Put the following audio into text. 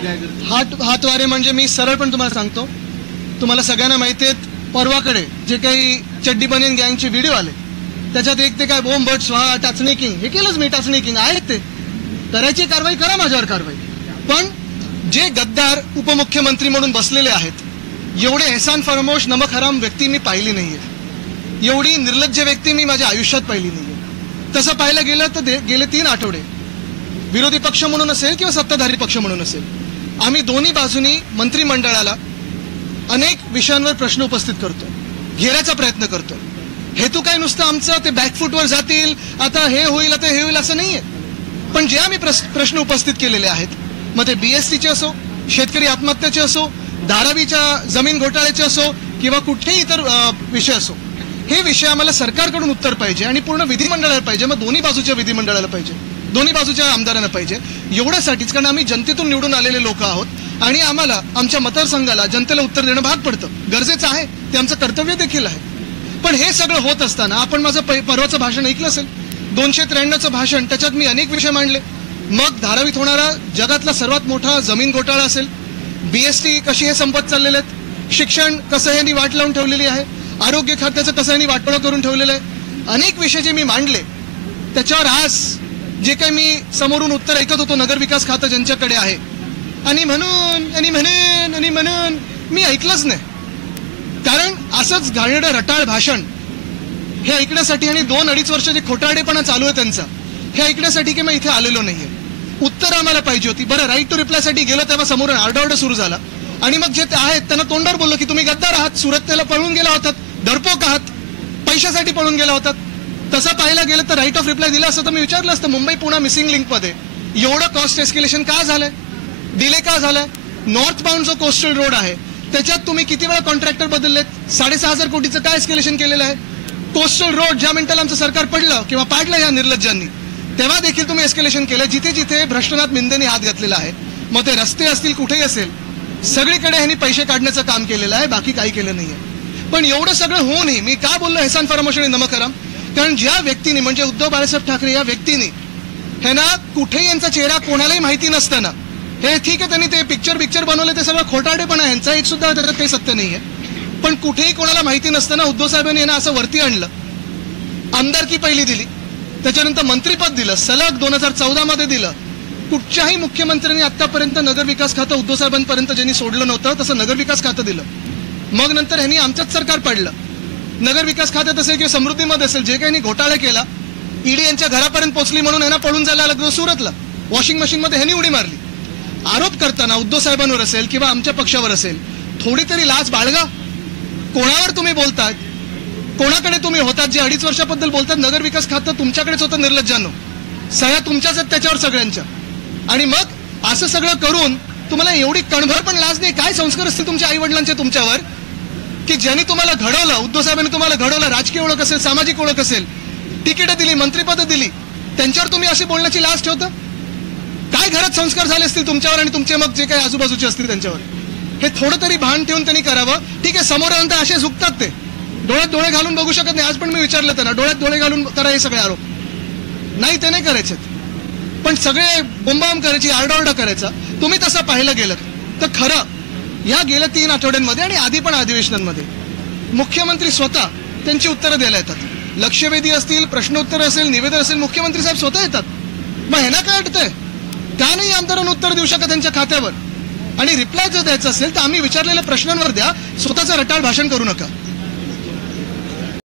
हातवारे म्हणजे मी सरळ पण तुम्हाला सांगतो, तुम्हाला सगळ्यांना माहिती आहेत, परवाकडे जे काही चड्डी बनियन गँगचे व्हिडिओ आले त्याच्यात एक ते काय बोंब बट स्वाहा टाचणी किंग हे केलंच मी, टाचणी किंग आहेत ते, करायची कारवाई करा, माझ्यावर कारवाई. पण जे गद्दार उपमुख्यमंत्री म्हणून बसलेले आहेत, एवढे एहसान फरामोश नमक हराम व्यक्ती मी पाहिली नाहीये, एवढी निर्लज्ज व्यक्ती मी माझ्या आयुष्यात पाहिली नाहीये. तसं पाहायला गेलं तर गेले 3 आठवडे विरोधी पक्ष म्हणून असेल किंवा सत्ताधारी पक्ष म्हणून असेल, आम्ही दोन्ही बाजूनी मंत्रिमंडळाला अनेक विषयांवर प्रश्न उपस्थित करतो, घेण्याचा प्रयत्न करतो. हेतू काय नुसतं आमचं ते बॅकफूटवर जातील, आता हे होईल आता हे होईल असं नाहीये. पण जे आम्ही प्रश्न उपस्थित केलेले आहेत, मग ते BSTचे असो, शेतकरी आत्महत्याचे असो, धारावीच्या जमीन घोटाळ्याचे असो किंवा कुठलेही इतर विषय असो, हे विषय आम्हाला सरकारकडून उत्तर पाहिजे आणि पूर्ण विधिमंडळाला पाहिजे, मग दोन्ही बाजूच्या विधिमंडळाला पाहिजे, दोन्ही बाजूच्या आमदारांना पाहिजे. एवढ्यासाठीच, कारण आम्ही जनतेतून निवडून आलेले लोक आहोत आणि आम्हाला आमच्या मतदारसंघाला जनतेला उत्तर देणं भाग पडतं, गरजेचं आहे, ते आमचं कर्तव्य देखील आहे. पण हे सगळं होत असताना आपण माझं परवाचं भाषण ऐकलं असेल, 293चं भाषण, त्याच्यात मी अनेक विषय मांडले. मग धारावीत होणारा जगातला सर्वात मोठा जमीन घोटाळा असेल, BST कशी हे संपत चाललेले आहेत, शिक्षण कसं यांनी वाट लावून ठेवलेली आहे, आरोग्य खात्याचं कसं यांनी वाटोळं करून ठेवलेलं आहे, अनेक विषय जे मी मांडले त्याच्यावर आज जे काही मी समोरून उत्तर ऐकत होतो नगरविकास खातं ज्यांच्याकडे आहे, आणि म्हणून मी ऐकलंच नाही. कारण असंच घाणेरडं रटाळ भाषण हे ऐकण्यासाठी आणि 2-2.5 वर्ष जे खोटारडेपणा चालू आहे त्यांचा, हे ऐकण्यासाठी की मी इथे आलेलो नाहीये. उत्तर आम्हाला पाहिजे होती. बरं, राईट टू रिप्लायसाठी गेलो तेव्हा समोरून आरडाओरडा सुरू झाला आणि मग जे आहेत त्यांना तोंडावर बोललो की तुम्ही गद्दार आहात, सुरतेला पळून गेला होतात, डरपोक आहात, पैशासाठी पळून गेला होतात. तसं पाहायला गेलं तर राईट ऑफ रिप्लाय दिला असतं तर मी विचारलं असतं, मुंबई पुणे मिसिंग लिंकमध्ये एवढं कॉस्ट एस्केलेशन का झालंय, डिले का झालाय? नॉर्थ बाउंड जो कोस्टल रोड आहे त्याच्यात तुम्ही किती वेळा कॉन्ट्रॅक्टर बदललेत, 6,500 कोटीचं काय एस्केलेशन केलेलं आहे? कोस्टल रोड ज्या मिनिटाला आमचं सरकार पडलं किंवा पाडलं या निर्लज्जांनी, तेव्हा देखील तुम्ही एस्केलेशन केलं. जिथे जिथे भ्रष्टनाथ मिंदेने हात घातलेला आहे, मग ते रस्ते असतील कुठेही असेल, सगळीकडे ह्यांनी पैसे काढण्याचं काम केलेलं आहे, बाकी काही केलं नाहीये. पण एवढं सगळं होऊनही मी का बोललो एहसान फरामोश आणि नमक हराम? कारण ज्या व्यक्तीने म्हणजे उद्धव बाळासाहेब ठाकरे या व्यक्तीने ह्यांना कुठेही यांचा चेहरा कोणालाही माहिती नसताना, हे ठीक आहे त्यांनी ते पिक्चर बनवले, ते सगळं खोटारडेपणा आहे, यांचा एक सुद्धा त्याच्यात काही सत्य नाहीये. पण कुठेही कोणाला माहिती नसताना उद्धव साहेबांनी यांना असं वरती आणलं, आमदारकी पहिली दिली, त्याच्यानंतर मंत्रीपद दिलं, सलग 2014 मध्ये दिलं. कुठच्याही मुख्यमंत्र्यांनी आतापर्यंत नगरविकास खातं उद्धव साहेबांपर्यंत ज्यांनी सोडलं नव्हतं तसं नगरविकास खातं दिलं. मग नंतर ह्यांनी आमचंच सरकार पाडलं. नगरविकास खात्यात असेल किंवा समृद्धीमध्ये असेल, जे काही घोटाळा केला, ईडी यांच्या घरापर्यंत पोहोचली म्हणून ह्यांना पळून जायला लागलं सुरतला, वॉशिंग मशीनमध्ये ह्यांनी उडी मारली. आरोप करताना उद्धव साहेबांवर असेल किंवा आमच्या पक्षावर असेल, थोडी तरी लाज बाळगा. कोणावर तुम्ही बोलताय, कोणाकडे तुम्ही होतात जे 2.5 वर्षाबद्दल बोलतात? नगरविकास खातं तुमच्याकडेच होतं निर्लज्जांनो, सह्या तुमच्याच आहेत त्याच्यावर सगळ्यांच्या. आणि मग असं सगळं करून तुम्हाला एवढी कणभर पण लाज नाही? काय संस्कार असतील तुमच्या आई वडिलांचे तुमच्यावर, की ज्यांनी तुम्हाला घडवलं, उद्धव साहेबांनी तुम्हाला घडवलं, राजकीय ओळख असेल, सामाजिक ओळख असेल, तिकीटं दिली, मंत्रिपदं दिली, त्यांच्यावर तुम्ही अशी बोलण्याची लाज ठेवता? काय घरात संस्कार झाले असतील तुमच्यावर आणि तुमचे मग जे काही आजूबाजूचे असतील त्यांच्यावर? हे थोडं तरी भान ठेवून त्यांनी करावं. ठीक आहे, समोर नंतर असे झुकतात, ते डोळ्यात डोळे घालून बघू शकत नाही. आज पण मी विचारलं त्यांना, डोळ्यात डोळे घालून करा हे सगळे आरोप? नाही, ते नाही करायचे. पण सगळे बोंबाबोंब करायची, आरडाओरडा करायचा. तुम्ही तसं पाहायला गेलं तर खरं या गेल्या 3 आठवड्यांमध्ये आणि आधी पण अधिवेशनांमध्ये मुख्यमंत्री स्वतः त्यांची उत्तरं द्यायला येतात. लक्षवेधी असतील, प्रश्नोत्तर असेल, निवेदन असेल, मुख्यमंत्री साहेब स्वतः येतात. मग ह्यांना काय वाटतंय, का नाही आमदारांना उत्तर देऊ शकत त्यांच्या खात्यावर? आणि रिप्लाय जर द्यायचं असेल तर आम्ही विचारलेल्या प्रश्नांवर द्या, स्वतःचं रटाळ भाषण करू नका.